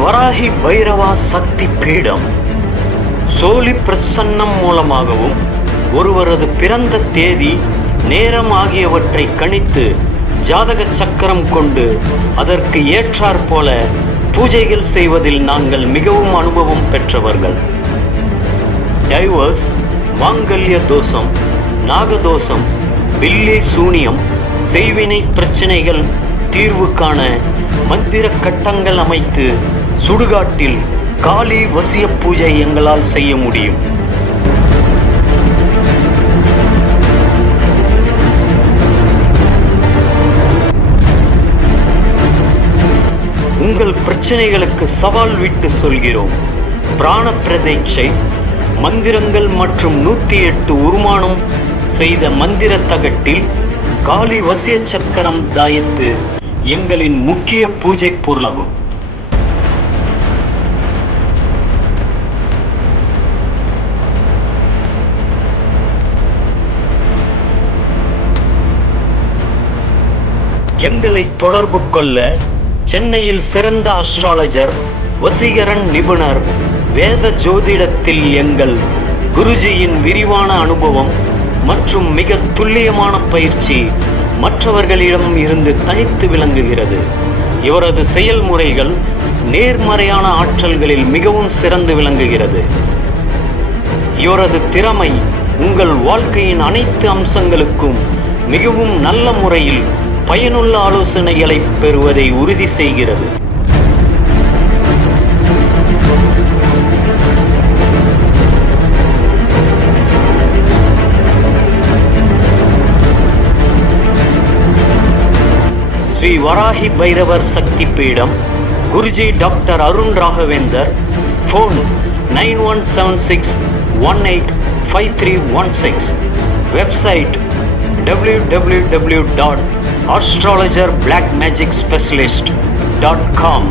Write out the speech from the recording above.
வராகி பைரவா சக்தி பீடம் சோழி பிரசன்னம் மூலமாகவும் ஒருவரது பிறந்த தேதி நேரம் ஆகியவற்றை கணித்து ஜாதக சக்கரம் கொண்டு அதற்கு ஏற்றாற் போல பூஜைகள் செய்வதில் நாங்கள் மிகவும் அனுபவம் பெற்றவர்கள். டைவர்ஸ், மாங்கல்ய தோஷம், நாகதோஷம், பில்லி சூனியம், செய்வினை பிரச்சனைகள் தீர்வு காண மந்திர கட்டங்கள் அமைத்து சுடுகாட்டில் காளி வசிய பூஜை எங்களால் செய்ய முடியும். உங்கள் பிரச்சனைகளுக்கு சவால் விட்டு சொல்கிறோம். பிராண பிரதீட்சை, மந்திரங்கள் மற்றும் 108 உருமானம் செய்த மந்திர தகட்டில் காளி வசிய சக்கரம் தாயத்து எங்களின் முக்கிய பூஜை பொருளாகும். எங்களை தொடர்பு கொள்ள சென்னையில் சிறந்த அஸ்ட்ராலஜர், வசீகரன் நிபுணர், வேத ஜோதிடத்தில் எங்கள் குருஜியின் விரிவான அனுபவம் மற்றும் மிக துல்லியமான பயிற்சி மற்றவர்களிடம் இருந்து தனித்து விளங்குகிறது. இவரது செயல்முறைகள் நேர்மறையான ஆற்றல்களில் மிகவும் சிறந்து விளங்குகிறது. இவரது திறமை உங்கள் வாழ்க்கையின் அனைத்து அம்சங்களுக்கும் மிகவும் நல்ல முறையில் பயனுள்ள ஆலோசனைகளை பெறுவதை உறுதி செய்கிறது. ஸ்ரீ வராகி பைரவர் சக்தி பீடம், Guruji doctor Arun Raghavendra. Phone 9176185316. Website www.astrologerblackmagicspecialist.com.